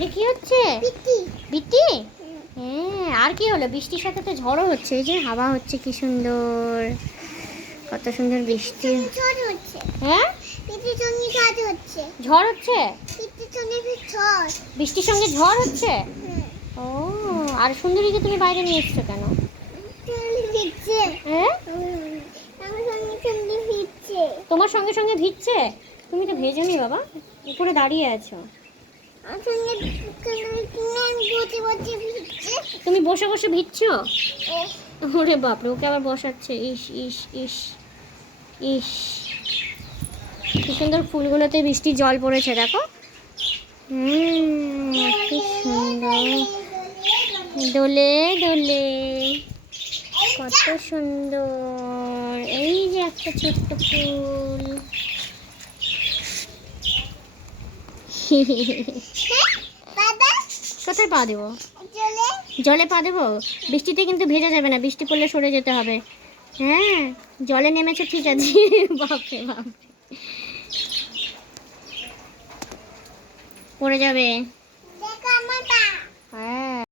এটা কি হচ্ছে? বিটি। হ্যাঁ, আর কি হলো? বৃষ্টির সাথে তো ঝড়ও হচ্ছে। এই যে হাওয়া হচ্ছে, কি সুন্দর, কত সুন্দর বৃষ্টি। হ্যাঁ, ঝড় হচ্ছে, বৃষ্টির সঙ্গে ঝড় হচ্ছে। ও, আর সুন্দরীকে তুমি বাইরে নিয়ে এসছো কেন? হ্যাঁ, তোমার সঙ্গে সঙ্গে ভিজছে? তুমি তো ভেজোনি বাবা, উপরে দাঁড়িয়ে আছো। তুমি বসে বসে ভিজছো? ওরে বাপরে, ওকে আবার বসাচ্ছে। ইস ইস ইস ইস, কি সুন্দর ফুলগুলোতে বৃষ্টির জল পড়েছে দেখো। কি সুন্দর, দোলে দোলে, কত সুন্দর। এই যে একটা ছোট্ট ফুল। কোথায় পা দেবো? জলে পা দেবো? বৃষ্টিতে কিন্তু ভেজা যাবে না, বৃষ্টি পড়লে সরে যেতে হবে। হ্যাঁ, জলে নেমেছে ঠিক আছে। বাপরে বাপ, পড়ে যাবে।